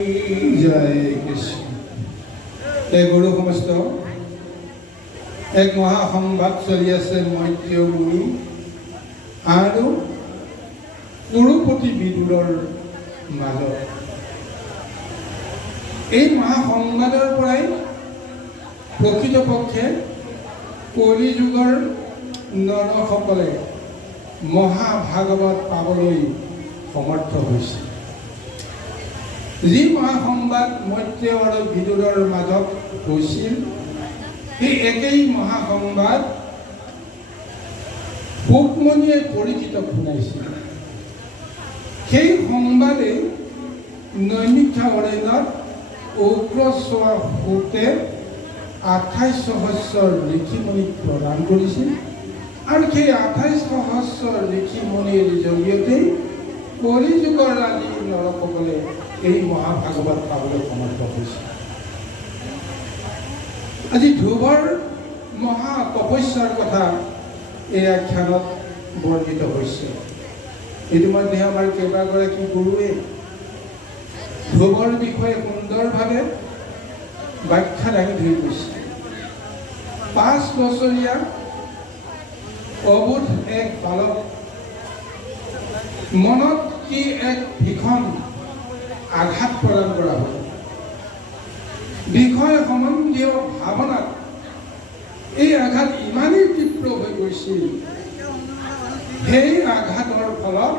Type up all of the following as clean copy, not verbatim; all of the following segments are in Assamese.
জয় কৃষ্ণ। এই গুৰু সমস্ত এক মহাসংবাদ চলি আছে মৈত্ৰেয় মুনি আৰু কুৰুপতি বিদুৰৰ মাজত। এই মহাসংবাদৰ পৰাই প্ৰকৃতপক্ষে কলিযুগৰ নৰসকলে মহাভাগৱত পাবলৈ সমৰ্থ হৈছে। যি মহাসংবাদ মৈত্ৰেয় আৰু বিদুৰৰ মাজত হৈছিল, সেই একেই মহাসংবাদ ভোগমণিয়ে পৰিচিতক শুনাইছিল। সেই সংবাদে নৈমিষা অৰণ্যত উগ্ৰচোৱা সূতে 28 সহস্ৰ ঋষিমণিক প্ৰদান কৰিছিল আৰু সেই 28 সহস্ৰ ঋষিমণিৰ জৰিয়তে কলিযুগৰ ৰাণী নৰসকলে এই মহাভাগৱত পাবলৈ সমৰ্থ হৈছে। আজি ধ্ৰুৱৰ মহা তপস্যাৰ কথা এই আখ্যানত বৰ্ণিত হৈছে। ইতিমধ্যে আমাৰ কেইবাগৰাকী গুৰুৱে ধ্ৰুৱৰ বিষয়ে সুন্দৰভাৱে ব্যাখ্যা দাঙি ধৰি গৈছে। 5 বছৰীয়া অবোধ এক বালক মনত কি এক ভীষণ আঘাত প্ৰদান কৰা হয়। বিষয় সম্বন্ধীয় ভাৱনাত এই আঘাত ইমানেই তীব্ৰ হৈ গৈছিল, সেই আঘাতৰ ফলত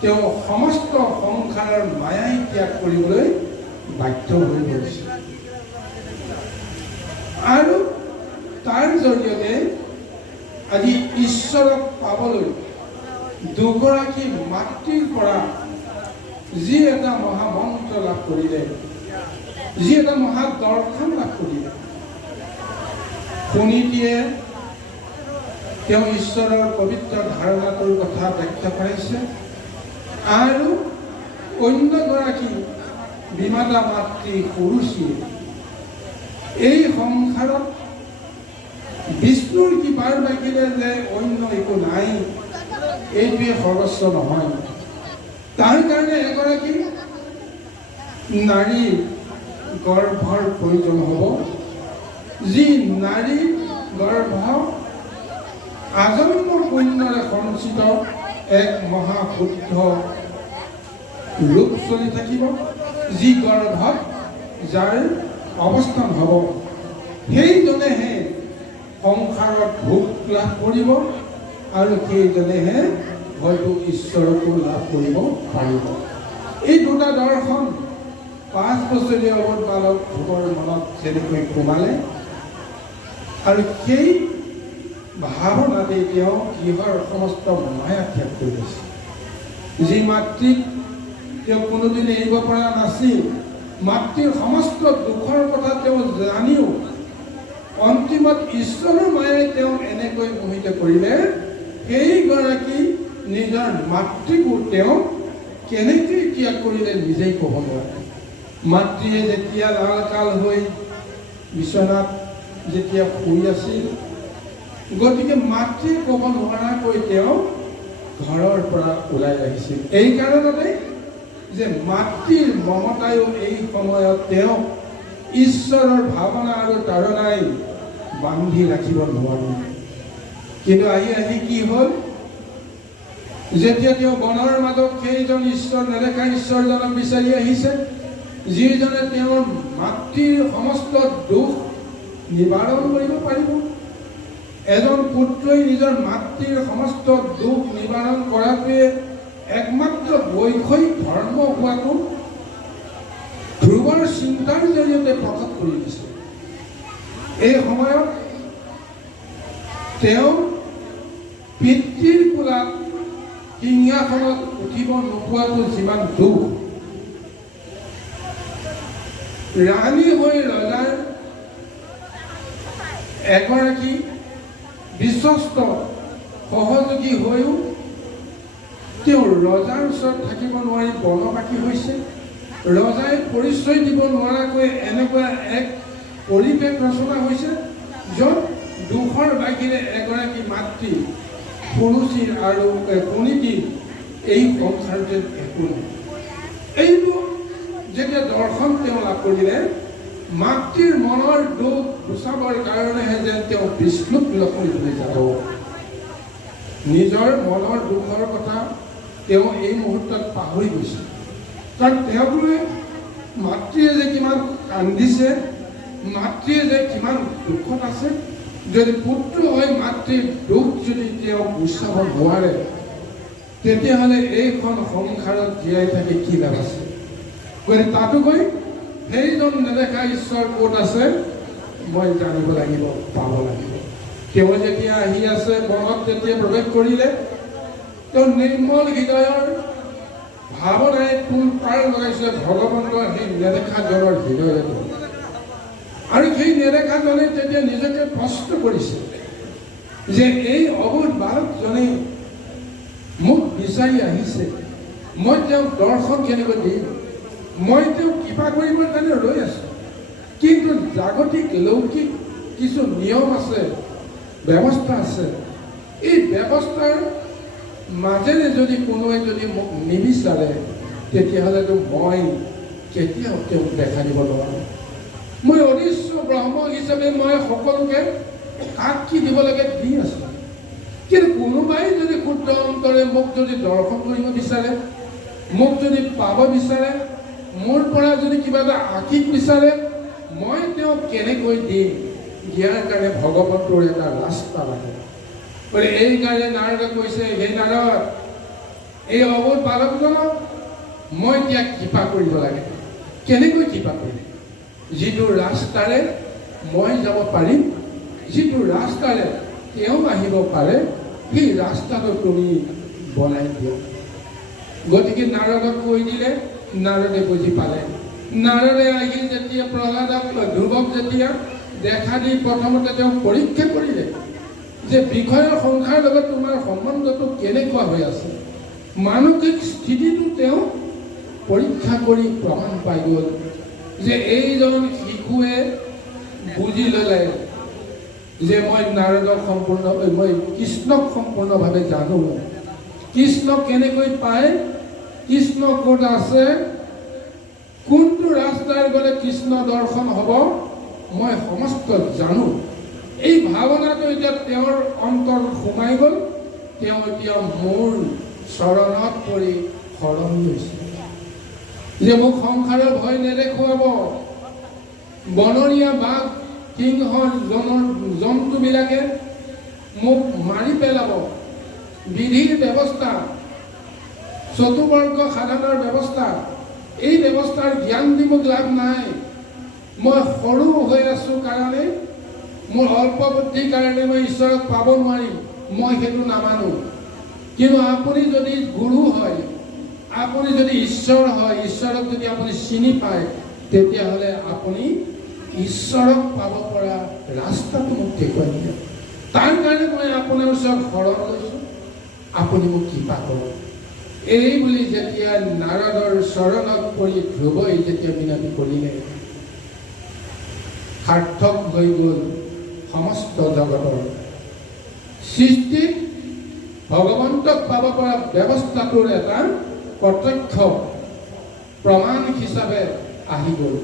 তেওঁ সমস্ত সংসাৰৰ মায়াই ত্যাগ কৰিবলৈ বাধ্য হৈ পৰিছিল আৰু তাৰ জৰিয়তে আজি ঈশ্বৰক পাবলৈ দুগৰাকী মাতৃৰ পৰা যি এটা মহামন্ত্ৰ লাভ কৰিলে, যি এটা মহা দৰ্শন লাভ কৰিলে, শুনিটিয়ে তেওঁ ঈশ্বৰৰ পবিত্ৰ ধাৰণাটোৰ কথা ব্যাখ্যা কৰাইছে আৰু অন্যগৰাকী বিমাতা মাতৃ সৰুচীয়ে এই সংসাৰত বিষ্ণুৰ কৃপাৰ বাহিৰে যে অন্য একো নাই, এইটোৱে সৰ্বস্ব নহয়। তাৰ কাৰণে এগৰাকী নাৰীৰ গৰ্ভৰ প্ৰয়োজন হ'ব, যি নাৰী গৰ্ভ আজন্ম পুণ্যৰে সঞ্চিত এক মহাশুদ্ধ ৰূপ চলি থাকিব, যি গৰ্ভত যাৰ অৱস্থান হ'ব, সেইজনেহে সংসাৰত ভোগ লাভ কৰিব আৰু সেইজনেহে হয়তো ঈশ্বৰকো লাভ কৰিব পাৰিব। এই দুটা দৰ্শন 5 বছৰীয়া অবোধ বালক ধ্ৰুৱৰ মনত যেনেকৈ সোমালে আৰু সেই ভাৱনাতে তেওঁ গৃহৰ সমস্ত মায়া ত্যাগ কৰি দিছে। যি মাতৃক তেওঁ কোনোদিনে এৰিব পৰা নাছিল, মাতৃৰ সমস্ত দুখৰ কথা তেওঁ জানিও অন্তিমত ঈশ্বৰৰ মায়াই তেওঁ এনেকৈ মোহিত কৰিলে, সেইগৰাকী নিজৰ মাতৃকো তেওঁ কেনেকৈ ত্যাগ কৰিলে নিজেই ক'ব নোৱাৰে। মাতৃয়ে যেতিয়া লালকাল হৈ বিচনাত যেতিয়া শুই আছিল, গতিকে মাতৃয়ে ক'ব নোৱাৰাকৈ তেওঁ ঘৰৰ পৰা ওলাই আহিছিল। এই কাৰণতে যে মাতৃৰ মমতায়ো এই সময়ত তেওঁক ঈশ্বৰৰ ভাৱনা আৰু তাৰণাই বান্ধি ৰাখিব নোৱাৰিল। কিন্তু আহি কি হ'ল, যেতিয়া তেওঁ বনৰ মাজত সেইজন ঈশ্বৰ নেদেখা ঈশ্বৰজনক বিচাৰি আহিছে, যিজনে তেওঁৰ মাতৃৰ সমস্ত দুখ নিবাৰণ কৰিব পাৰিব। এজন পুত্ৰই নিজৰ মাতৃৰ সমস্ত দুখ নিবাৰণ কৰাটোৱে একমাত্ৰ বৈষয়িক ধৰ্ম হোৱাটো ধ্ৰুৱৰ চিন্তাৰ জৰিয়তে প্ৰকাশ কৰি দিছে। এই সময়ত তেওঁ পিতৃৰ কোলাত সিংহাসনত উঠিব নোপোৱাটো যিমান দুখ, ৰাণী হৈ ৰজাৰ এগৰাকী বিশ্বস্ত সহযোগী হৈও তেওঁ ৰজাৰ ওচৰত থাকিব নোৱাৰি বনবাসী হৈছে। ৰজাই পৰিচয় দিব নোৱাৰাকৈ এনেকুৱা এক পৰিৱেশ ৰচনা হৈছে, য'ত দুখৰ বাহিৰে এগৰাকী মাতৃ সৰুচীৰ আৰু পুনিতিৰ এই সংসাৰতে একো নাই। এইবোৰ যে দৰ্শন তেওঁ লাভ কৰিলে মাতৃৰ মনৰ দুখ গুচাবৰ কাৰণেহে যেন তেওঁ বিষ্ণুক লক্ষ্মী বুলি যাব। নিজৰ মনৰ দুখৰ কথা তেওঁ এই মুহূৰ্তত পাহৰি গৈছে। কাৰণ তেওঁবোৰে মাতৃয়ে যে কিমান কান্দিছে, মাতৃয়ে যে কিমান দুখত আছে, যদি পুত্ৰ হৈ মাতৃৰ দুখ যদি তেওঁ গুচাব নোৱাৰে, তেতিয়াহ'লে এইখন সংসাৰত জীয়াই থাকি কি লাভ আছে? গতিকে তাতো গৈ সেইজন নেদেখা ঈশ্বৰ ক'ত আছে মই জানিব লাগিব, পাব লাগিব। তেওঁ যেতিয়া আহি আছে, মনত যেতিয়া প্ৰৱেশ কৰিলে, তেওঁ নিৰ্মল হৃদয়ৰ ভাৱনাই ফুল পাৰ লগাইছিলে ভগৱন্তৰ সেই নেদেখাজনৰ হৃদয়ত। আৰু সেই নেদেখাজনে তেতিয়া নিজকে প্ৰশ্ন কৰিছে যে এই অবোধ বালকজনে মোক বিচাৰি আহিছে, মই তেওঁক দৰ্শন কেনেকৈ দিম? মই তেওঁক কৃপা কৰিবৰ কাৰণে ৰৈ আছো, কিন্তু জাগতিক লৌকিক কিছু নিয়ম আছে, ব্যৱস্থা আছে। এই ব্যৱস্থাৰ মাজেৰে যদি কোনোৱে যদি মোক নিবিচাৰে, তেতিয়াহ'লেতো মই কেতিয়াও তেওঁক দেখা দিব নোৱাৰোঁ। মই অদৃশ্য ব্ৰহ্ম হিচাপে মই সকলোকে কাক কি দিব লাগে দি আছো, কিন্তু কোনোবাই যদি ক্ষুদ্ৰ অন্তৰে মোক যদি দৰ্শন কৰিব বিচাৰে, মোক যদি পাব বিচাৰে, মোৰ পৰা যদি কিবা এটা আশীষ বিচাৰে, মই তেওঁক কেনেকৈ দিম? দিয়াৰ কাৰণে ভগৱন্তৰ এটা ৰাস্তা লাগে। গতিকে এই কাৰণে নাৰদে কৈছে, হে নাৰদ, এই অবোধ বালকজনক মই এতিয়া কৃপা কৰিব লাগে। কেনেকৈ কৃপা কৰিম? যিটো ৰাস্তাৰে মই যাব পাৰিম, যিটো ৰাস্তাৰে তেওঁ আহিব পাৰে, সেই ৰাস্তাটো তুমি বনাই দিয়া। গতিকে নাৰদক কৈ দিলে, নাৰদে বুজি পালে। নাৰদে আহি যেতিয়া প্ৰহ্লাদক ধ্ৰুৱক যেতিয়া দেখা দি প্ৰথমতে তেওঁ পৰীক্ষা কৰিলে যে বিষয়ৰ সংসাৰৰ লগত তোমাৰ সম্বন্ধটো কেনেকুৱা হৈ আছে। মানসিক স্থিতিটো তেওঁ পৰীক্ষা কৰি প্ৰমাণ পাই গ'ল যে এইজন শিশুৱে বুজি ল'লে যে মই নাৰদক মই কৃষ্ণক সম্পূৰ্ণভাৱে জানো। কৃষ্ণ কেনেকৈ পায়, কৃষ্ণ ক'ত আছে, কোনটো ৰাস্তাৰ গ'লে কৃষ্ণ দৰ্শন হ'ব, মই সমস্ত জানো। এই ভাৱনাটো এতিয়া তেওঁৰ অন্তৰত সোমাই গ'ল। তেওঁ এতিয়া মোৰ চৰণত পৰি শৰণ লৈছে যে মোক সংসাৰৰ ভয় নেদেখুৱাব, বনৰীয়া বাঘ সিংহ জন্তুবিলাকে মোক মাৰি পেলাব, বিধিৰ ব্যৱস্থা, চতুবৰ্গ সাধনৰ ব্যৱস্থা, এই ব্যৱস্থাৰ জ্ঞান দি মোক লাভ নাই। মই সৰু হৈ আছো কাৰণে, মোৰ অল্প বুদ্ধিৰ কাৰণে মই ঈশ্বৰক পাব নোৱাৰিম, মই সেইটো নামানো। কিন্তু আপুনি যদি গুৰু হয়, আপুনি যদি ঈশ্বৰ হয়, ঈশ্বৰক যদি আপুনি চিনি পায়, তেতিয়াহ'লে আপুনি ঈশ্বৰক পাব পৰা ৰাস্তাটো মোক দেখুৱাই দিয়ে। তাৰ কাৰণে মই আপোনাৰ ওচৰত শৰণ লৈছোঁ, আপুনি মোক কৃপা কৰক। এই বুলি যেতিয়া নাৰদৰ চৰণত পৰি ধ্ৰুৱই যেতিয়া মিনতি কৰিলে, সাৰ্থক হৈ গ'ল সমস্ত জগতৰ সৃষ্টিত ভগৱন্তক পাব পৰা ব্যৱস্থাটোৰ এটা প্ৰত্যক্ষ প্ৰমাণ হিচাপে আহি গ'ল।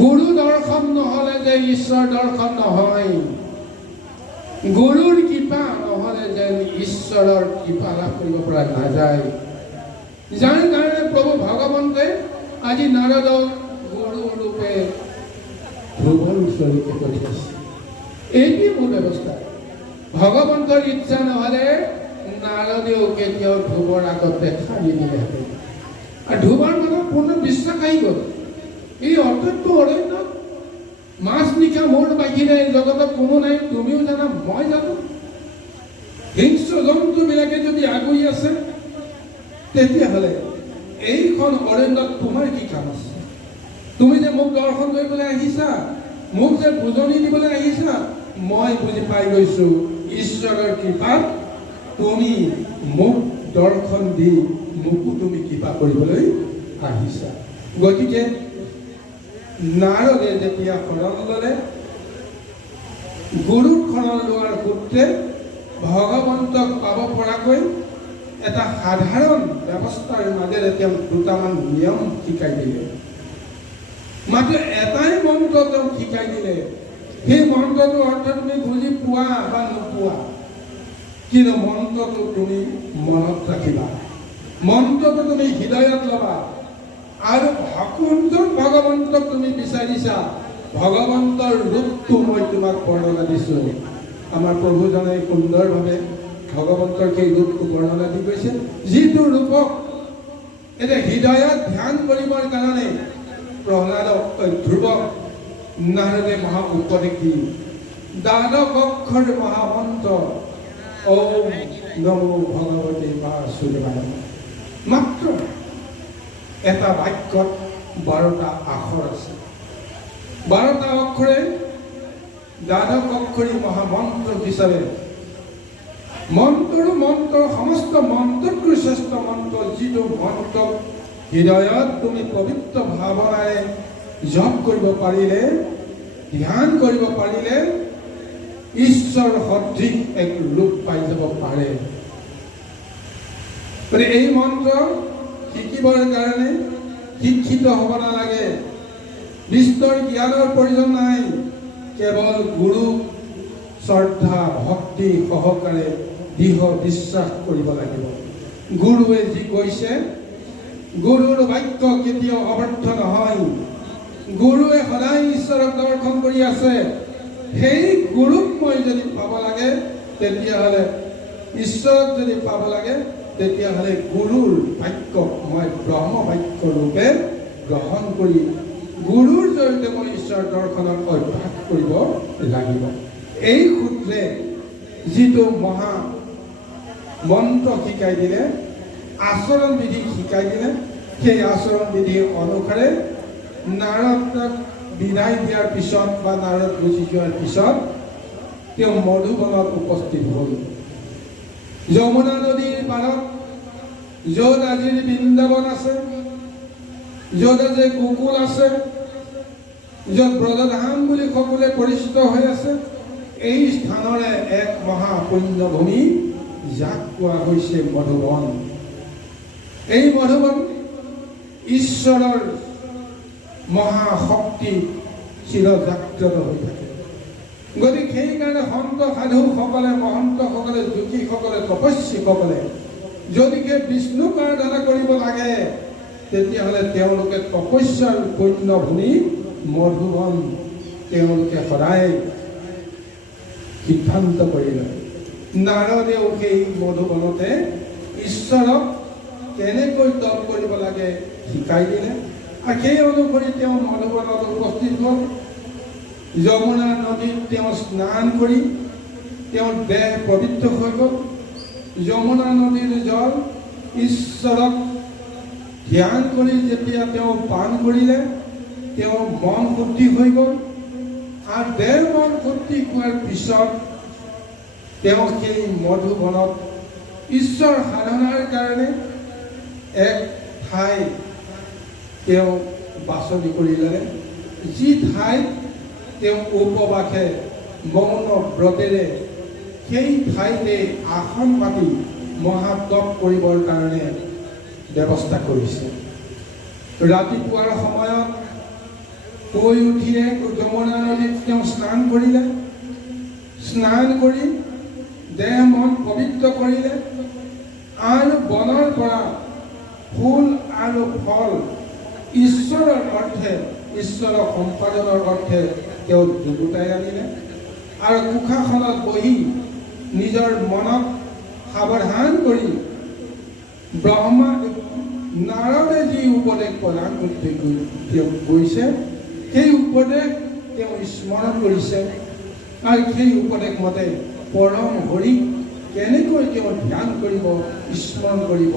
গুৰু দৰ্শন নহ'লে যে ঈশ্বৰ দৰ্শন নহয়, গুৰুৰ কৃপা নহ'লে যেন ঈশ্বৰৰ কৃপা লাভ কৰিব পৰা নাযায়। যাৰ কাৰণে প্ৰভু ভগৱন্তে আজি নাৰদক গুৰু ৰূপে ধ্ৰুৱৰ ওচৰলৈকে পঠিয়াইছে। এইটোৱে মোৰ ব্যৱস্থা। ভগৱন্তৰ ইচ্ছা নহ'লে নাৰদেও কেতিয়াও ধ্ৰুৱৰ আগত দেখা নিদিলেহেঁতেন। আৰু ধ্ৰুৱৰ মনত পূৰ্ণ বিশ্বাস আহি গ'ল। এই অত্যন্ত অৰণ্যত মাছ নিশা মোৰ বাহিৰে জগতত কোনো নাই, তুমিও জানা, মই জানো। হিংস্ৰ জন্তুবিলাকে যদি আগুৰি আছে, তেতিয়াহ'লে এইখন অৰণ্যত তোমাৰ কি কাম আছে? তুমি যে মোক দৰ্শন কৰিবলৈ আহিছা, মোক যে বুজনি দিবলৈ আহিছা, মই বুজি পাই গৈছো ঈশ্বৰৰ কৃপাত তুমি মোক দৰ্শন দি মোকো তুমি কৃপা কৰিবলৈ আহিছা। গতিকে নাৰদে যেতিয়া শৰণ ল'লে, গুৰুৰ শৰণ লোৱাৰ সূত্ৰে ভগৱন্তক পাব পৰাকৈ এটা সাধাৰণ ব্যৱস্থাৰ মাজেৰে তেওঁ দুটামান নিয়ম শিকাই দিলে। মাত্ৰ এটাই মন্ত্ৰ তেওঁক শিকাই দিলে। সেই মন্ত্ৰটোৰ অৰ্থ তুমি বুজি পোৱা বা নোপোৱা, কিন্তু মন্ত্ৰটো তুমি মনত ৰাখিবা, মন্ত্ৰটো তুমি হৃদয়ত ল'বা। আৰু কোনজন ভগৱন্তক তুমি বিচাৰিছা, ভগৱন্তৰ ৰূপটো মই তোমাক বৰ্ণনা দিছোঁ। আমাৰ প্ৰভুজনে সুন্দৰভাৱে ভগৱন্তৰ সেই ৰূপটো বৰ্ণনা দি গৈছে, যিটো ৰূপক এতিয়া হৃদয়ত ধ্যান কৰিবৰ কাৰণে প্ৰহ্লাদক ধ্ৰুৱক নাৰদে মহা উপদেশ দি দ্বাদশ অক্ষৰ মহামন্ত্ৰ ওম নমো ভগৱতে বাসুদেৱায়, মাত্ৰ এটা বাক্যত 12টা আখৰ আছে, 12টা অক্ষৰে দ্বাদশ অক্ষৰী মহামন্ত্ৰ হিচাপে মন্ত্ৰ সমস্ত মন্ত্ৰতকৈ শ্ৰেষ্ঠ মন্ত্ৰ, যিটো মন্ত্ৰক হৃদয়ত তুমি পবিত্ৰ ভাৱনাৰে জপ কৰিব পাৰিলে, ধ্যান কৰিব পাৰিলে ঈশ্বৰ সদৃশ এক ৰূপ পাই যাব পাৰে। গতিকে এই মন্ত্ৰ শিকিবৰ কাৰণে শিক্ষিত হ'ব নালাগে, বিস্তৰ জ্ঞানৰ প্ৰয়োজন নাই, কেৱল গুৰু শ্ৰদ্ধা ভক্তি সহকাৰে দৃঢ় বিশ্বাস কৰিব লাগিব। গুৰুৱে যি কৈছে, গুৰুৰ বাক্য কেতিয়াও অবদ্ধ নহয়। গুৰুৱে সদায় ঈশ্বৰক দৰ্শন কৰি আছে। সেই গুৰুক মই যদি পাব লাগে, তেতিয়াহ'লে ঈশ্বৰক যদি পাব লাগে, তেতিয়াহ'লে গুৰুৰ বাক্যক মই ব্ৰহ্ম বাক্য ৰূপে গ্ৰহণ কৰি গুৰুৰ জৰিয়তে মই ঈশ্বৰ দৰ্শনত অভ্যাস কৰিব লাগিব। এই সূত্ৰে যিটো মহা মন্ত্ৰ শিকাই দিলে, আচৰণ বিধি শিকাই দিলে, সেই আচৰণ বিধি অনুসাৰে নাৰদক বিদায় দিয়াৰ পিছত বা নাৰদ গুচি যোৱাৰ পিছত তেওঁ মধুবনত উপস্থিত হ'ল। যমুনা নদীৰ পাৰত, য'ত আজিৰ বৃন্দাবন আছে, য'ত আজি গোকুল আছে, য'ত ব্ৰজধাম বুলি সকলোৱে পৰিচিত হৈ আছে, এই স্থানৰে এক মহা পুণ্যভূমি, যাক কোৱা হৈছে মধুবন। এই মধুবন ঈশ্বৰৰ মহাশক্তি চিৰজাগ্ৰত হৈ থাকে। গতিকে সেইকাৰণে সন্ত সাধুসকলে, মহন্তসকলে, যোগীসকলে, তপস্বীসকলে যদিহে বিষ্ণুক আৰাধনা কৰিব লাগে, তেতিয়াহ'লে তেওঁলোকে তপস্যাৰ পুণ্যভূমি মধুবন তেওঁলোকে সদায় সিদ্ধান্ত কৰি লয়। নাৰদেও সেই মধুবনতে ঈশ্বৰক কেনেকৈ তপ কৰিব লাগে শিকাই দিলে, আৰু সেই অনুসৰি তেওঁ মধুবনত উপস্থিত হ'ল। যমুনা নদীত তেওঁ স্নান কৰি তেওঁৰ দেহ পবিত্ৰ হৈ গ'ল। যমুনা নদীৰ জল ঈশ্বৰক ধ্যান কৰি যেতিয়া তেওঁ পান কৰিলে, তেওঁৰ মন শুদ্ধি হৈ গ'ল। আৰু দেহ মন শুদ্ধি হোৱাৰ পিছত তেওঁ সেই মধুবনত ঈশ্বৰ সাধনাৰ কাৰণে এক ঠাই তেওঁ বাছনি কৰি ল'লে, যি ঠাইত তেওঁ উপবাসে মৌন ব্ৰতেৰে সেই ঠাইতে আসন পাতি মহাতপ কৰিবৰ কাৰণে ব্যৱস্থা কৰিছে। ৰাতিপুৱাৰ সময়ত শুই উঠিয়ে যমুনা নদীত তেওঁ স্নান কৰিলে, স্নান কৰি দেহ মন পবিত্ৰ কৰিলে, আৰু বনৰ পৰা ফুল আৰু ফল ঈশ্বৰৰ অৰ্থে, ঈশ্বৰৰ সম্পাদনৰ অৰ্থে তেওঁ যুগুতাই আনিলে, আৰু কুশাসনত বহি নিজৰ মনক সাৱধান কৰি ব্ৰহ্মা নাৰদে যি উপদেশ প্ৰদান কৰি তেওঁ গৈছে, সেই উপদেশ তেওঁ স্মৰণ কৰিছে। আৰু সেই উপদেশ মতে পৰম হৰিক কেনেকৈ তেওঁ ধ্যান কৰিব, স্মৰণ কৰিব,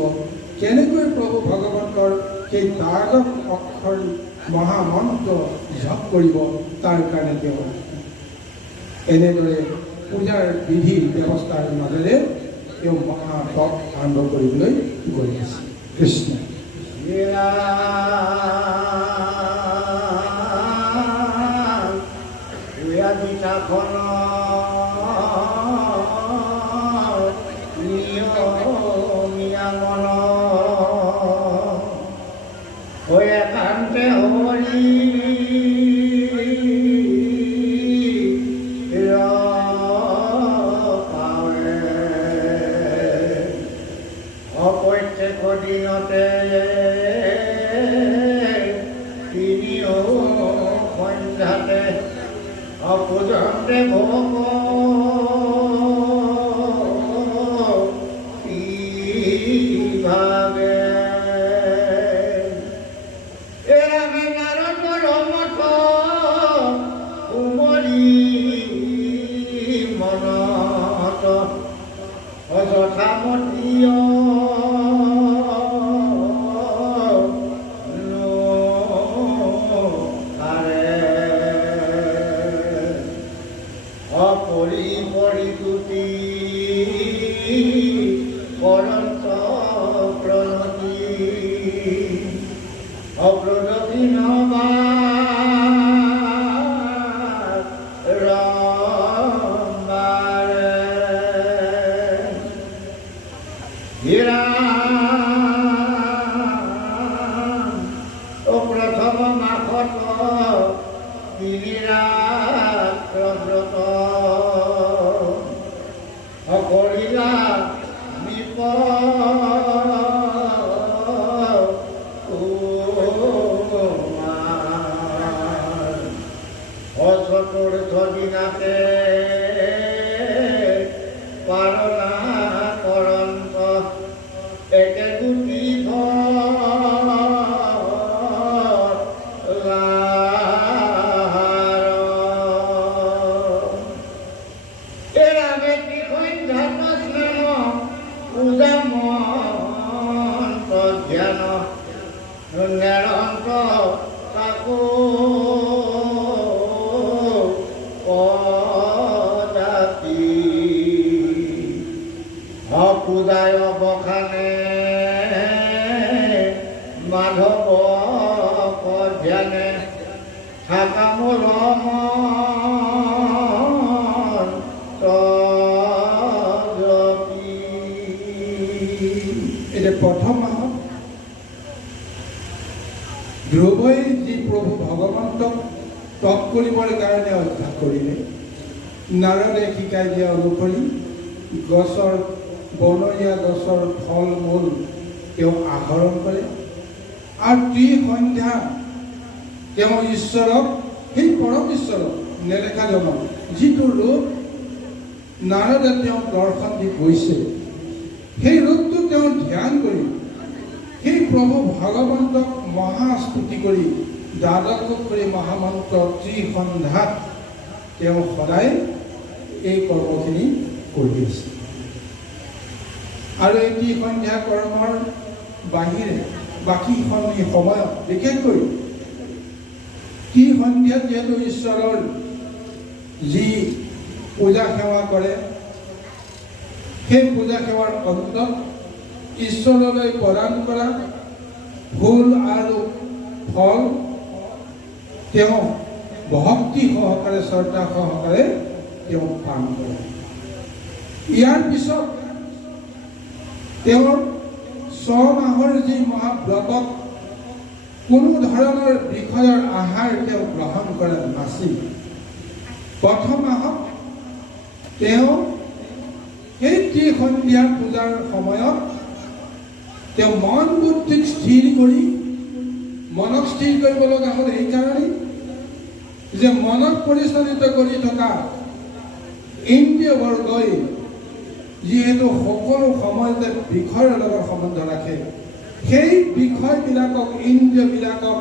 কেনেকৈ প্ৰভু ভগৱন্তৰ সেই দ্বাদশ অক্ষৰ মহামন্ত্ৰ জপ কৰিব, তাৰ কাৰণে তেওঁ এনেদৰে পূজাৰ বিধি ব্যৱস্থাৰ মাজেৰে তেওঁ মহাতপ আৰম্ভ কৰিবলৈ গৈ আছে। কৃষ্ণ Oye, cante, সন্ধ্যাতে অপূজন্তে ভোগ ভাবে এরামে নারদর মঠ উমরি মনত অযথা মতীয় অপরিপরিতুতি পরন্ত প্রণতি অপ্রণতি প্রথম মাখত তিনিরাত্রব্রত অকরিলা নিপ অচতুর্থ দিনাতে পালনা করন্ত একে দুটি জ্ঞান নিরন্ত তাকু পদাতি অপূজায় বখানে মাধব ধ্যানে থাকা মোর প্ৰথম মাহত ধ্ৰুৱই যি প্ৰভু ভগৱন্তক তপ কৰিবৰ কাৰণে অভ্যাস কৰিলে নাৰদে শিকাই দিয়া অনুসৰি গছৰ বনৰীয়া গছৰ ফল মূল তেওঁ আহৰণ কৰে আৰু ত্ৰিসন্ধ্যা তেওঁ ঈশ্বৰক সেই পৰম ঈশ্বৰক নেদেখাজনক যিটো ৰূপ নাৰদে তেওঁক দৰ্শন দি গৈছে সেই ৰূপটো তেওঁ ধ্যান কৰি সেই প্ৰভু ভগৱন্তক মহাস্তুতি কৰি দ্বাদশ কৰি মহামন্ত্ৰ ত্ৰিসন্ধ্যাত তেওঁ সদায় এই কৰ্মখিনি কৰি আছে আৰু এই ত্ৰিসন্ধ্যা কৰ্মৰ বাহিৰে বাকী সময়ত বিশেষকৈ ত্ৰিসন্ধ্যাত যিহেতু ঈশ্বৰৰ যি পূজা সেৱা কৰে সেই পূজা সেৱাৰ অন্তত ঈশ্বৰলৈ প্ৰদান কৰা ফুল আৰু ফল তেওঁ ভক্তি সহকাৰে শ্ৰদ্ধা সহকাৰে তেওঁ পান কৰে ইয়াৰ পিছত তেওঁৰ ছমাহৰ যি মহাব্ৰতত কোনো ধৰণৰ বিষয়ৰ আহাৰ তেওঁ গ্ৰহণ কৰা নাছিল প্ৰথম মাহত তেওঁ সেই ত্ৰিসন্ধ্যা পূজাৰ সময়ত তেওঁ মন বুদ্ধিক স্থিৰ কৰি মনক স্থিৰ কৰিব লগা হ'ল এইকাৰণে যে মনক পৰিচালিত কৰি থকা ইন্দ্ৰিয় বৰ্গই যিহেতু সকলো সময়তে বিষয়ৰ লগত সম্বন্ধ ৰাখে সেই বিষয়বিলাকক ইন্দ্ৰিয়বিলাকক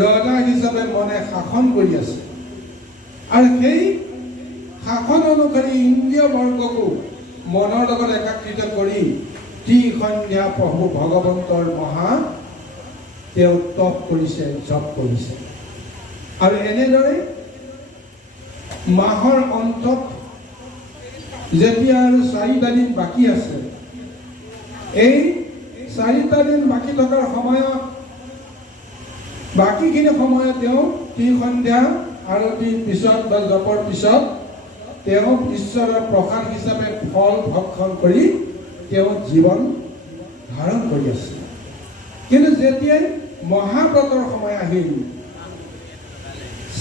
ৰজা হিচাপে মনে শাসন কৰি আছে আৰু সেই শাসন অনুসৰি ইন্দ্ৰিয় বৰ্গকো মনৰ লগত একাকৃত কৰি ত্ৰিসন্ধ্যা প্ৰভু ভগৱন্তৰ মহা তেওঁ তপ কৰিছে জপ কৰিছে আৰু এনেদৰে মাহৰ অন্তত যেতিয়া আৰু 4টা দিন বাকী আছে এই 4টা দিন বাকী থকাৰ সময়ত বাকীখিনি সময়ত তেওঁ ত্ৰিসন্ধ্যা আৰতিৰ পিছত বা জপৰ পিছত তেওঁ ঈশ্বৰৰ প্ৰসাদ হিচাপে ফল ভক্ষণ কৰি তেওঁ জীৱন ধাৰণ কৰি আছে কিন্তু যেতিয়াই মহাব্ৰতৰ সময় আহিল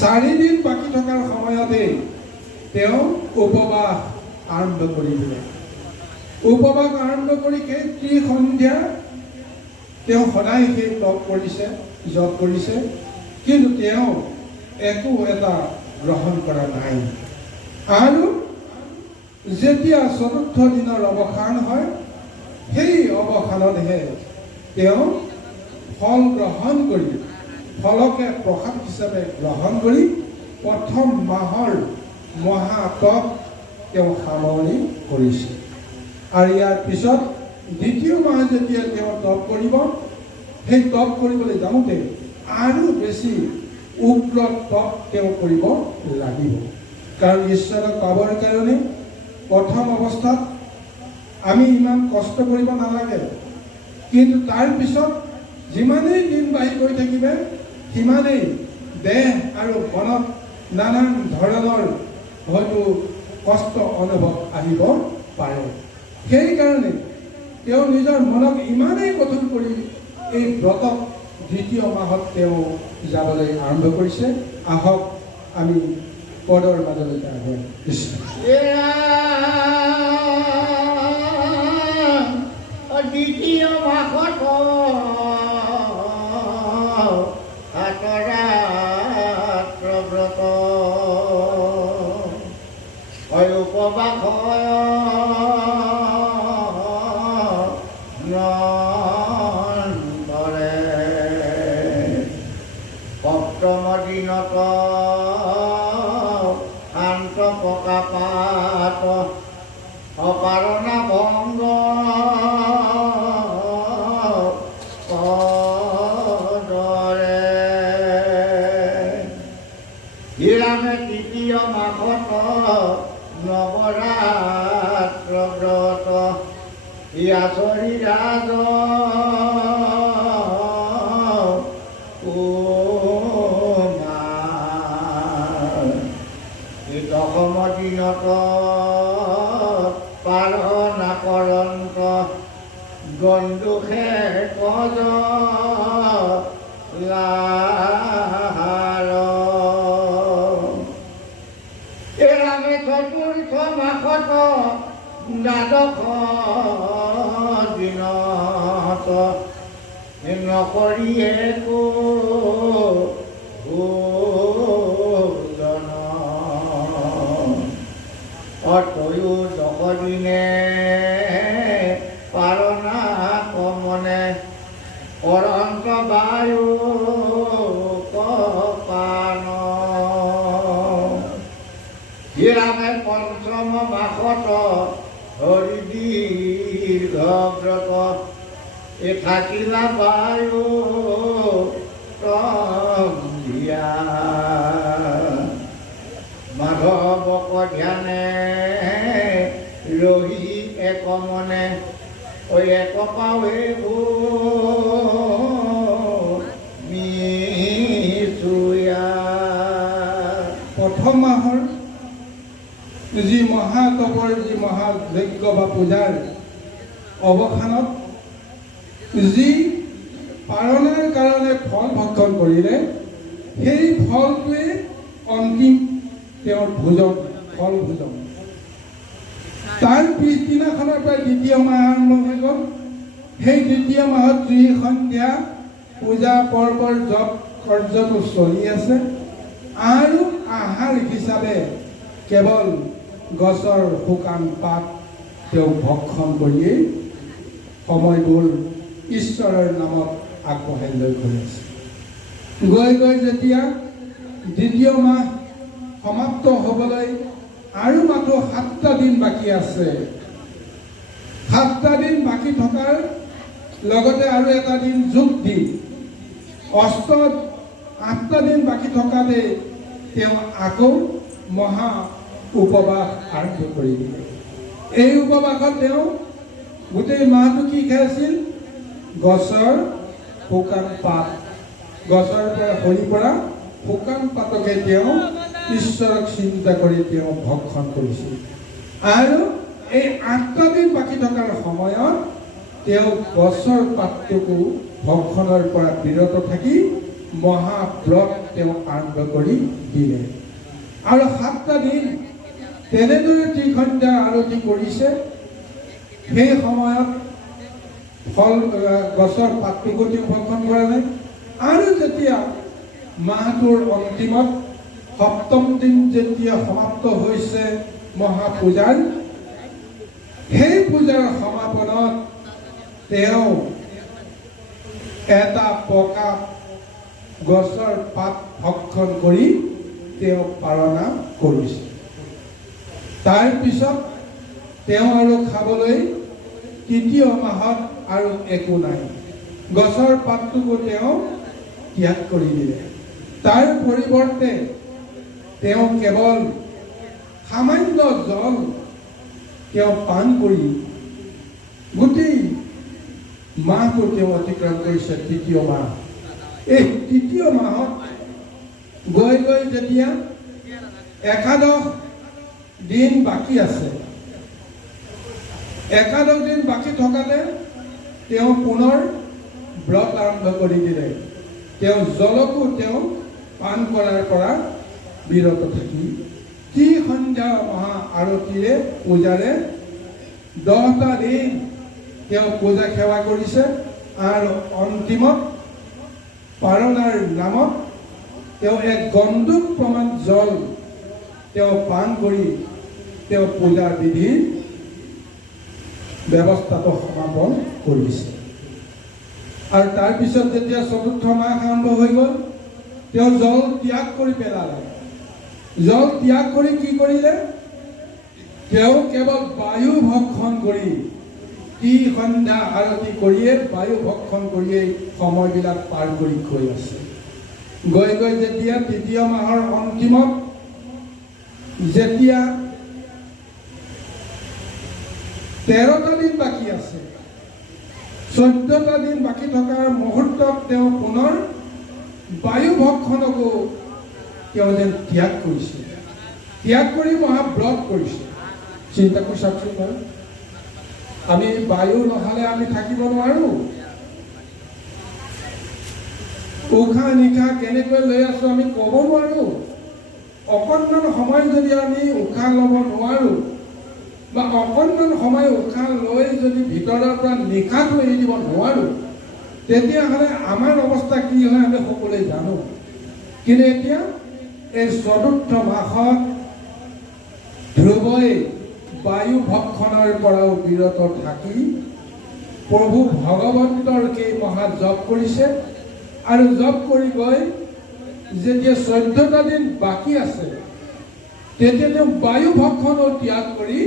4 দিন বাকী থকাৰ সময়তে তেওঁ উপবাস আৰম্ভ কৰি দিলে উপবাস আৰম্ভ কৰি সেই ত্ৰিসন্ধ্যা তেওঁ সদায় সেই তপ কৰিছে জপ কৰিছে কিন্তু তেওঁ একো এটা গ্ৰহণ কৰা নাই। আৰু যেতিয়া চতুৰ্থ দিনৰ অৱসান হয়, সেই অৱসানতহে তেওঁ ফল গ্ৰহণ কৰি, ফলকে প্ৰসাদ হিচাপে গ্ৰহণ কৰি প্ৰথম মাহৰ মহাতপ তেওঁ সামৰণি কৰিছে। আৰু ইয়াৰ পিছত দ্বিতীয় মাহ যেতিয়া তেওঁ তপ কৰিব, সেই তপ কৰিবলৈ যাওঁতে আৰু বেছি উগ্ৰ তপ তেওঁ কৰিব লাগিব। কাৰণ ঈশ্বৰক পাবৰ কাৰণে প্ৰথম অৱস্থাত আমি ইমান কষ্ট কৰিব নালাগে, কিন্তু তাৰ পিছত যিমানেই দিন বাঢ়ি গৈ থাকিবে সিমানেই দেহ আৰু মনত নানান ধৰণৰ হয়তো কষ্ট অনুভৱ আহিব পাৰে। সেইকাৰণে তেওঁ নিজৰ মনক ইমানেই কঠোৰ কৰি এই ব্ৰতক দ্বিতীয় মাহত তেওঁ যাবলৈ আৰম্ভ কৰিছে। আহক আমি পদৰ মাজলৈকে আহোঁ। দ্বিতীয় মাহত ব্ৰত উপবাস ধৰে। সপ্তম দিনত শান্ত প্ৰকাপাত অপাৰণা ভংগ পদৰে। হিৰামে তৃতীয় মাহত নৱৰাত্ৰ ব্ৰত ইয়াচৰি ৰাজ দশম দিনত পালনা কৰন্ত গণ্ডুষে কজ লাহাৰ। এৰামে চতুৰ্থ মাসত দ্বাদশ দিনত নকৰি একো ভোজন অতয়ো দশদিনে পালনা কমনে অৰন্ত বায়ু কপান। হিৰামে পঞ্চম মাসত হৰি দীৰ্ঘ ব্ৰত থাকিলা বায়ু দিয়া। মাধৱক ধ্যানে ৰহি এক মনে এক পাৱে মিচুয়া। প্ৰথম মাহৰ যি মহাতপৰ যি মহাযজ্ঞ বা পূজাৰ অৱসানত যি পালনাৰ কাৰণে ফল ভক্ষণ কৰিলে, সেই ফলটোৱে অন্তিম তেওঁৰ ভোজন, ফল ভোজন। তাৰ পিছদিনাখনৰ পৰা দ্বিতীয় মাহ আৰম্ভ হৈ গ'ল। সেই দ্বিতীয় মাহত ত্ৰিসন্ধ্যা পূজা পৰ্বৰ জপ কাৰ্যটো চলি আছে। আৰু আহাৰ হিচাপে কেৱল গছৰ শুকান পাত তেওঁ ভক্ষণ কৰিয়েই সময়বোৰ ঈশ্বৰৰ নামত আগবঢ়াই লৈ গৈ আছে। গৈ গৈ যেতিয়া দ্বিতীয় মাহ সমাপ্ত হ'বলৈ আৰু মাত্ৰ 7টা দিন বাকী আছে, 7টা দিন বাকী থকাৰ লগতে আৰু এটা দিন যোগ দি অষ্টত 8টা দিন বাকী থকাতে তেওঁ আকৌ মহা উপবাস আৰম্ভ কৰি দিলে। এই উপবাসত তেওঁ গোটেই মাহটো কি খাইছিল? গছৰ শুকান পাত, গছৰ পৰা সৰি পৰা শুকান পাতকে তেওঁ ঈশ্বৰক চিন্তা কৰি তেওঁ ভক্ষণ কৰিছিল। আৰু এই 8টা দিন বাকী থকাৰ সময়ত তেওঁ গছৰ পাতটোকো ভক্ষণৰ পৰা বিৰত থাকি মহাব্ৰত তেওঁ আৰম্ভ কৰি দিলে। আৰু 7টা দিন তেনেদৰে ত্ৰিসন্ধ্যা আৰতি কৰিছে। সেই সময়ত ফল গছৰ পাতটোকো তেওঁ ভক্ষণ কৰা নাই। আৰু যেতিয়া মাহটোৰ অন্তিমত সপ্তম দিন যেতিয়া সমাপ্ত হৈছে মহাপূজাৰ, সেই পূজাৰ সমাপনত তেওঁ এটা পকা গছৰ পাত ভক্ষণ কৰি তেওঁ পাৰণা কৰিছে। তাৰ পিছত তেওঁ আৰু খাবলৈ তৃতীয় মাহত আৰু একো নাই, গছৰ পাতটোকো তেওঁ ত্যাগ কৰি দিলে। তাৰ পৰিৱৰ্তে তেওঁ কেৱল সামান্য জল তেওঁ পান কৰি গোটেই মাহটো তেওঁ অতিক্ৰম কৰিছে। তৃতীয় মাহ, এই তৃতীয় মাহত গৈ গৈ যেতিয়া একাদশ দিন বাকী আছে, একাদশ দিন বাকী থকাতে তেওঁ পুনৰ ব্ৰত আৰম্ভ কৰি দিলে। তেওঁ জলকো তেওঁ পান কৰাৰ পৰা বিৰত থাকি সন্ধ্যা মহা আৰতিৰে পূজাৰে 10টা দিন তেওঁ পূজা সেৱা কৰিছে আৰু অন্তিমত পাৰণাৰ নামত তেওঁ এক গণ্ডুক প্ৰমাণ জল তেওঁ পান কৰি তেওঁ পূজাৰ বিধিৰ ব্যৱস্থাটো সমাপন কৰিছে। আৰু তাৰপিছত যেতিয়া চতুৰ্থ মাহ আৰম্ভ হৈ গ'ল, তেওঁ জল ত্যাগ কৰি পেলালে। জল ত্যাগ কৰি কি কৰিলে? তেওঁ কেৱল বায়ু ভক্ষণ কৰি সন্ধ্যা আৰতি কৰিয়ে বায়ু ভক্ষণ কৰিয়েই সময়বিলাক পাৰ কৰি গৈ আছে। গৈ গৈ যেতিয়া তৃতীয় মাহৰ অন্তিমত যেতিয়া 13টা দিন বাকী আছে, 14টা দিন বাকী থকাৰ মুহূৰ্তত তেওঁ পুনৰ বায়ু ভক্ষণকো তেওঁ যেন ত্যাগ কৰিছে, ত্যাগ কৰি মহাব্ৰত কৰিছে। চিন্তা কৰি চাওকচোন বাৰু, আমি বায়ু নহ'লে আমি থাকিব নোৱাৰো। উশাহ নিশাহ কেনেকৈ লৈ আছো আমি ক'ব নোৱাৰো। অকণমান সময় যদি আমি উশাহ ল'ব নোৱাৰো বা অকণমান সময় উশাহ লৈ যদি ভিতৰৰ পৰা নিশাটো এৰি দিব নোৱাৰো, তেতিয়াহ'লে আমাৰ অৱস্থা কি হয় আমি সকলোৱে জানো। কিন্তু এতিয়া এই চতুৰ্থ মাহত ধ্ৰুৱই বায়ু ভক্ষণৰ পৰাও বিৰত থাকি প্ৰভু ভগৱন্তৰ কেই মহা জপ কৰিছে। আৰু জপ কৰি গৈ যেতিয়া 14টা দিন বাকী আছে, তেতিয়া তেওঁ বায়ু ভক্ষণও ত্যাগ কৰি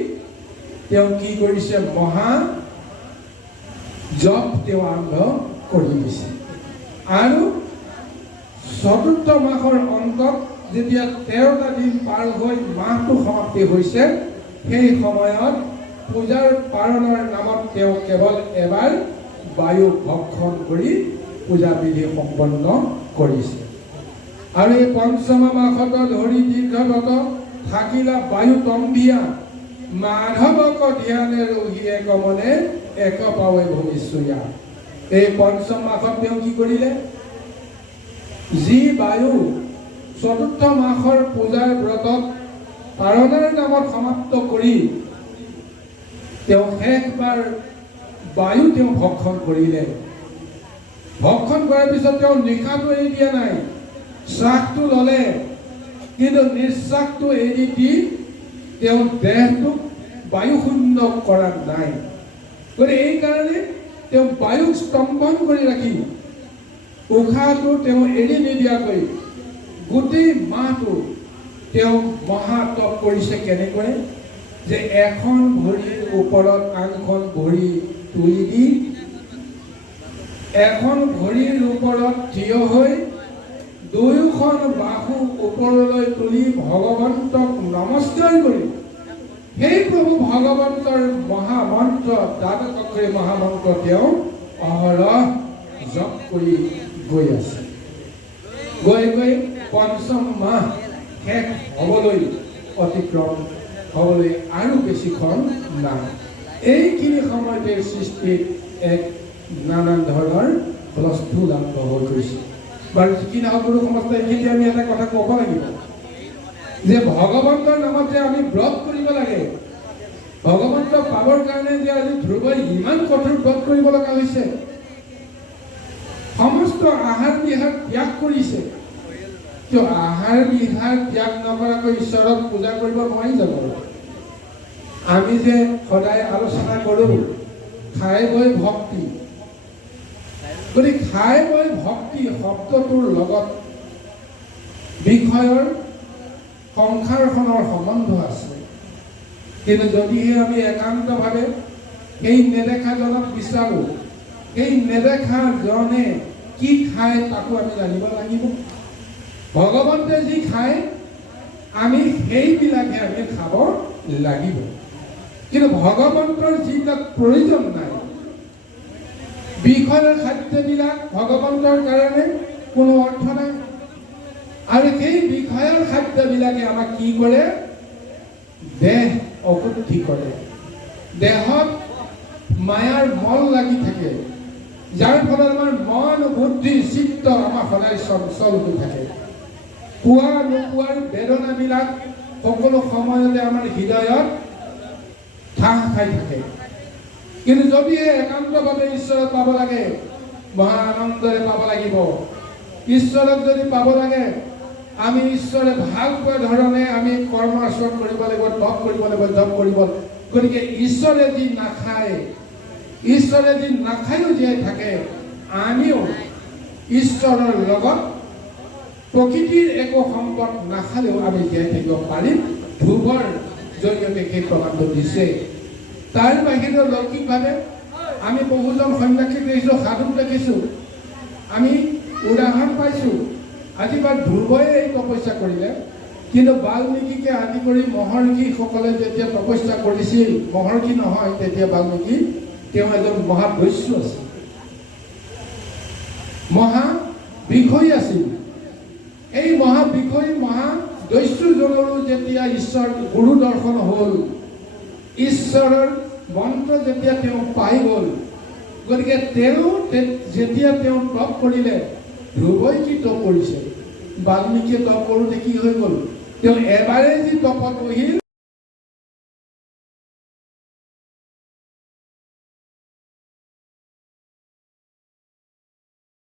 তেওঁ কি কৰিছে? মহা জপ তেওঁ আৰম্ভ কৰি দিছে। আৰু চতুৰ্থ মাহৰ অন্তত যেতিয়া 13টা দিন পাৰ হৈ মাহটো সমাপ্তি হৈছে, সেই সময়ত পূজাৰ পাৰণৰ নামত তেওঁ কেৱল এবাৰ বায়ু ভক্ষণ কৰি পূজা বিধি সম্পন্ন কৰিছে। আৰু এই পঞ্চম মাসত ধৰি দীৰ্ঘব্ৰত থাকিলা বায়ু তম্বিয়া মাধৱক ধ্যানে ৰহিয়ে গমনে এক পাৱে ভৱিষ্যয়া। এই পঞ্চম মাসত তেওঁ কি কৰিলে? যি বায়ু চতুৰ্থ মাসৰ পূজাৰ ব্ৰতত পাৰণাৰ নামত সমাপ্ত কৰি তেওঁ শেষবাৰ বায়ু তেওঁ ভক্ষণ কৰিলে। ভক্ষণ কৰাৰ পিছত তেওঁ নিশাটো এৰি দিয়া নাই, শ্বাসটো ল'লে, কিন্তু নিশ্বাসটো এৰি দি তেওঁ দেহটোক বায়ু শূন্য কৰা নাই। গতিকে এইকাৰণে তেওঁ বায়ুক স্তম্ভন কৰি ৰাখি উশাহটো তেওঁ এৰি নিদিয়াকৈ গোটেই মাহটো তেওঁ মহাতপ কৰিছে। কেনেকৈ? যে এখন ভৰিৰ ওপৰত আনখন ভৰি তুলি দি, এখন ভৰিৰ ওপৰত থিয় হৈ দুয়োখন বাহু ওপৰলৈ তুলি ভগৱন্তক নমস্কাৰ কৰি সেই প্ৰভু ভগৱন্তৰ মহামন্ত্ৰ দ্বাদশাক্ষৰী মহামন্ত্ৰ তেওঁ অহৰহ জপ কৰি গৈ আছে। গৈ গৈ পঞ্চম মাহ শেষ হ'বলৈ অতিক্ৰম হ'বলৈ আৰু বেছিখন নাই। এইখিনি সময়তে সৃষ্টিত এক নানান ধৰণৰ হুলস্থুল আৰম্ভ হৈ গৈছে। বাৰু কি নহওক গুৰু সমস্ত, এইখিনি আমি এটা কথা ক'ব লাগিব যে ভগৱন্তৰ নামত যে আমি ব্ৰত কৰিব লাগে, ভগৱন্তক পাবৰ কাৰণে যে আজি ধ্ৰুৱই ইমান কঠোৰ ব্ৰত কৰিব লগা হৈছে, সমস্ত আহাৰ বিহাৰ ত্যাগ কৰিছে, কিয় আহাৰ বিহাৰ ত্যাগ নকৰাকৈ ঈশ্বৰক পূজা কৰিব নোৱাৰি যাব। আমি যে সদায় আলোচনা কৰোঁ খাই বৈ ভক্তি, গতিকে খাই বৈ ভক্তি শব্দটোৰ লগত বিষয়ৰ সংসাৰখনৰ সম্বন্ধ আছে। কিন্তু যদিহে আমি একান্তভাৱে সেই নেদেখাজনক বিচাৰোঁ, সেই নেদেখাজনে কি খায় তাকো আমি জানিব লাগিব। ভগৱন্তে যি খায় আমি সেইবিলাকে আমি খাব লাগিব। কিন্তু ভগৱন্তৰ যিবিলাক প্ৰয়োজন নাই, বিষয়ৰ খাদ্যবিলাক ভগৱন্তৰ কাৰণে কোনো অৰ্থ নাই। আৰু সেই বিষয়ৰ খাদ্যবিলাকে আমাক কি কৰে? দেহ অশুদ্ধি কৰে, দেহত মায়াৰ মল লাগি থাকে, যাৰ ফলত আমাৰ মন বুদ্ধি চিত্ত আমাৰ সদায় চঞ্চল হৈ থাকে। পোৱা নোপোৱাৰ বেদনাবিলাক সকলো সময়তে আমাৰ হৃদয়ত ঠাহ খাই থাকে। কিন্তু যদিহে একান্তভাৱে ঈশ্বৰক পাব লাগে, মহা আনন্দৰে পাব লাগিব। ঈশ্বৰক যদি পাব লাগে, আমি ঈশ্বৰে ভাল পোৱা ধৰণে আমি কৰ্ম আচৰণ কৰিব লাগিব, তপ কৰিব লাগিব, জপ কৰিব। গতিকে ঈশ্বৰে যি নাখায়, ঈশ্বৰে যি নাখায়ো জীয়াই থাকে, আমিও ঈশ্বৰৰ লগত প্ৰকৃতিৰ একো সম্পদ নাখালেও আমি জীয়াই থাকিব পাৰিম। ধ্ৰুৱৰ জৰিয়তে সেই প্ৰমাণটো দিছে। তাৰ বাহিৰেও লৌকিকভাৱে আমি বহুজন সন্যাসীক দেখিছোঁ, সাধুক দেখিছোঁ। আমি উদাহৰণ পাইছোঁ। আজিবা ধ্ৰুৱই এই তপস্যা কৰিলে, কিন্তু বাল্মীকিকে আদি কৰি মহৰ্ষিসকলে যেতিয়া তপস্যা কৰিছিল, মহৰ্ষি নহয় তেতিয়া বাল্মীকি, তেওঁ এজন মহাবৈশ্য আছিল, মহাবিষয়ী আছিল। এই মহাবিষয়ী মহাদস্যুজনৰো যেতিয়া ঈশ্বৰ গুৰু দৰ্শন হ'ল, ঈশ্বৰৰ মন্ত্ৰ যেতিয়া তেওঁ পাই গ'ল, গতিকে তেওঁ যেতিয়া তেওঁ তপ কৰিলে, ধ্ৰুৱই কি তপ কৰিছে? বাল্মীকিয়ে তপ কৰোঁতে কি হৈ গ'ল? তেওঁ এবাৰে যি তপত বহিল,